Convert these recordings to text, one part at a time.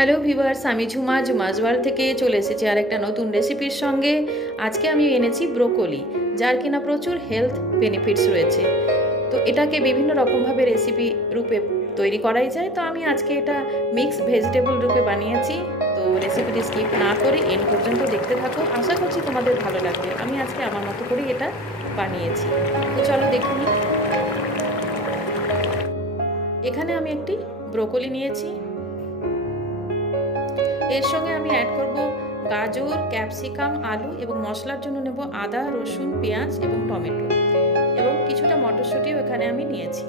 Hello viewers, আমি Jhuma world থেকে চলে এসেছি আর একটা নতুন রেসিপির সঙ্গে। আজকে আমি এনেছি ব্রোকলি, যার কিনা প্রচুর হেলথ বেনিফিটস রয়েছে। তো এটাকে বিভিন্ন রকমভাবে রেসিপি রূপে তৈরি করাই যায়। তো আমি আজকে এটা মিক্স ভেজিটেবল রূপে বানিয়েছি। তো রেসিপিটি স্কিপ না করে এন্ড পর্যন্ত দেখতে থাকো, আশা করছি তোমাদের ভালো লাগবে। আমি আজকে আমার মতো করে এটা বানিয়েছি। তো চলো দেখে নিই। এখানে আমি একটি ব্রোকলি নিয়েছি। এর সঙ্গে আমি অ্যাড করব গাজর, ক্যাপসিকাম, আলু এবং মশলার জন্য নেব আদা, রসুন, পেঁয়াজ এবং টমেটো এবং কিছুটা মটরশুঁটিও এখানে আমি নিয়েছি।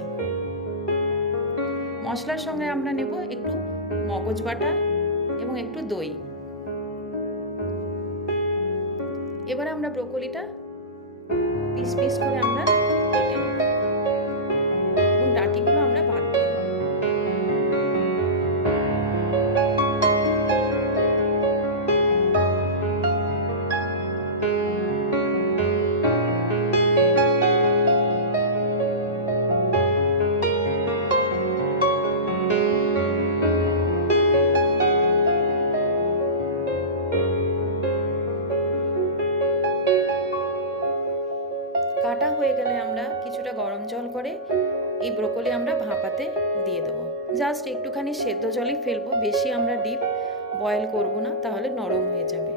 মশলার সঙ্গে আমরা নেব একটু মগজ বাটা এবং একটু দই। এবারে আমরা ব্রোকলিটা পিস পিস করে আমরা কেটে নেব এবং ডাঁটিগুলো আমরা বাদ দিয়ে দেব। কাটা হয়ে গেলে আমরা কিছুটা গরম জল করে এই ব্রোকলি আমরা ভাপাতে দিয়ে দেবো। জাস্ট একটুখানি সেদ্ধ জলই ফেলবো, বেশি আমরা ডিপ বয়েল করব না, তাহলে নরম হয়ে যাবে।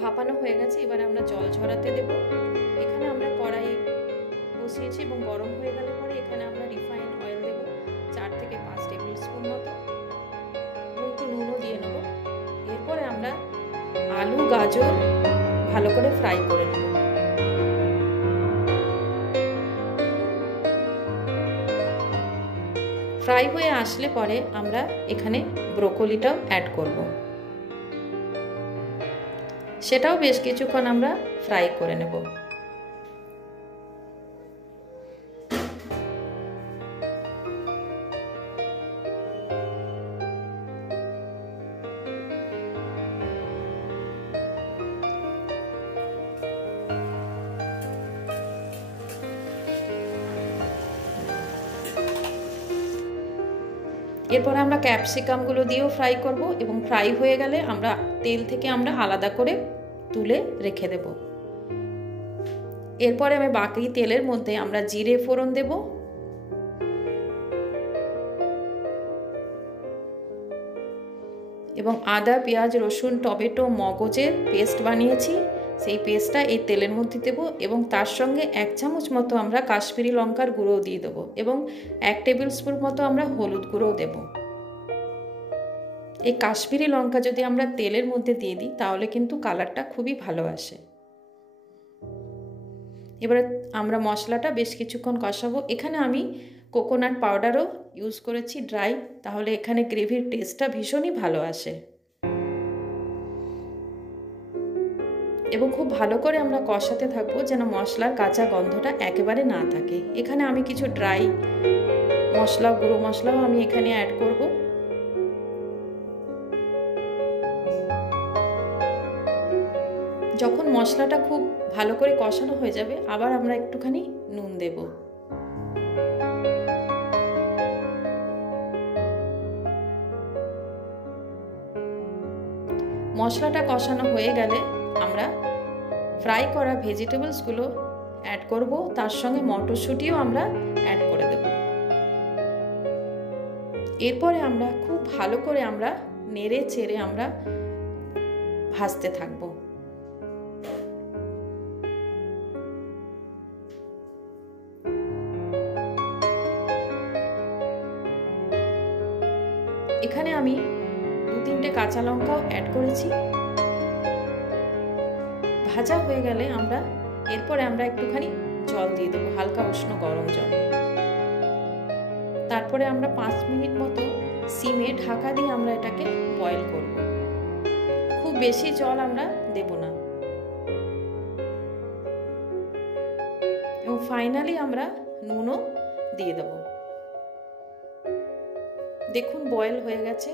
ভাপানো হয়ে গেছে, এবারে আমরা জল ঝরাতে দেব। এখানে আমরা কড়াই বসিয়েছি এবং গরম হয়ে গেলে পরে এখানে আমরা রিফাইন অয়েল দেব 4 থেকে 5 টেবিল স্পুন মতো এবং একটু নুনও দিয়ে নেব। এরপরে আমরা আলু, গাজর ভালো করে ফ্রাই করে নেব। ফ্রাই হয়ে আসলে পরে আমরা এখানে ব্রোকলিটাও অ্যাড করব। সেটাও বেশ কিছুক্ষণ আমরা ফ্রাই করে নেব। এরপর আমরা ক্যাপসিকামগুলো দিয়েও ফ্রাই করব এবং ফ্রাই হয়ে গেলে আমরা তেল থেকে আমরা আলাদা করে তুলে রেখে দেব। এরপরে আমি বাকি তেলের মধ্যে আমরা জিরে ফোড়ন দেব এবং আদা, পেঁয়াজ, রসুন, টমেটো, মগজের পেস্ট বানিয়েছি, সেই পেস্টটা এই তেলের মধ্যে দেব এবং তার সঙ্গে 1 চামচ মতো আমরা কাশ্মীরি লঙ্কার গুঁড়ো দিয়ে দেবো এবং 1 টেবিল স্পুন মতো আমরা হলুদ গুঁড়ো দেব। এই কাশ্মীরি লঙ্কা যদি আমরা তেলের মধ্যে দিয়ে দিই তাহলে কিন্তু কালারটা খুবই ভালো আসে। এবারে আমরা মশলাটা বেশ কিছুক্ষণ কষাবো। এখানে আমি কোকোনাট পাউডারও ইউজ করেছি ড্রাই, তাহলে এখানে গ্রেভির টেস্টটা ভীষণই ভালো আসে এবং খুব ভালো করে আমরা কষাতে থাকবো যেন মশলার কাঁচা গন্ধটা একেবারে না থাকে। এখানে আমি কিছু ড্রাই মশলা, গুঁড়ো মশলাও আমি এখানে অ্যাড করব। যখন মশলাটা খুব ভালো করে কষানো হয়ে যাবে আবার আমরা একটুখানি নুন দেব। মশলাটা কষানো হয়ে গেলে আমরা ফ্রাই করা ভেজিটেবলসগুলো অ্যাড করব, তার সঙ্গে মটরশুঁটিও আমরা অ্যাড করে দেব। এরপরে আমরা খুব ভালো করে আমরা নেড়ে চেড়ে আমরা ভাজতে থাকবো। এখানে আমি 2-3টে কাঁচা লঙ্কাও অ্যাড করেছি। ভাজা হয়ে গেলে আমরা এরপরে আমরা একটুখানি জল দিয়ে দেবো, হালকা উষ্ণ গরম জল। তারপরে আমরা 5 মিনিট মতো সিমে ঢাকা দিয়ে আমরা এটাকে বয়েল করব। খুব বেশি জল আমরা দেব না। এবং ফাইনালি আমরা নুনও দিয়ে দেব। দেখুন বয়েল হয়ে গেছে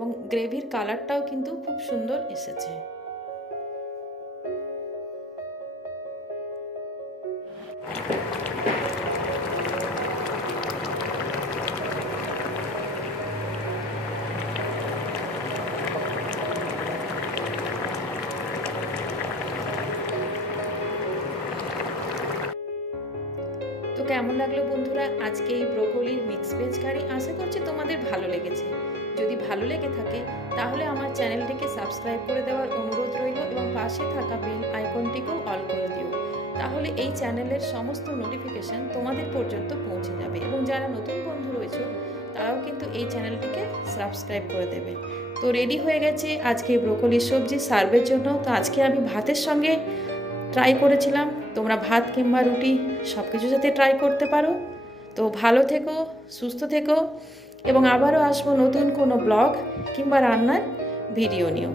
এবং গ্রেভির কালারটাও কিন্তু খুব সুন্দর এসেছে। তো কেমন লাগলো বন্ধুরা আজকে এই ব্রোকলির মিক্স ভেজ কারি? আশা করছি তোমাদের ভালো লেগেছে। যদি ভালো লেগে থাকে তাহলে আমার চ্যানেলটিকে সাবস্ক্রাইব করে দেওয়ার অনুরোধ রইল এবং পাশে থাকা বেল আইকনটিকেও অল করে দিও। তাহলে এই চ্যানেলের সমস্ত নোটিফিকেশান তোমাদের পর্যন্ত পৌঁছে যাবে এবং যারা নতুন বন্ধু রয়েছে তারাও কিন্তু এই চ্যানেলটিকে সাবস্ক্রাইব করে দেবে। তো রেডি হয়ে গেছে আজকে ব্রোকলির সবজি সার্ভের জন্য। তো আজকে আমি ভাতের সঙ্গে ট্রাই করেছিলাম, তোমরা ভাত কিংবা রুটি সব কিছুর সাথে ট্রাই করতে পারো। তো ভালো থেকো, সুস্থ থেকো এবং আবারও আসবো নতুন কোনো ব্লগ কিংবা রান্নার ভিডিও নিয়েও।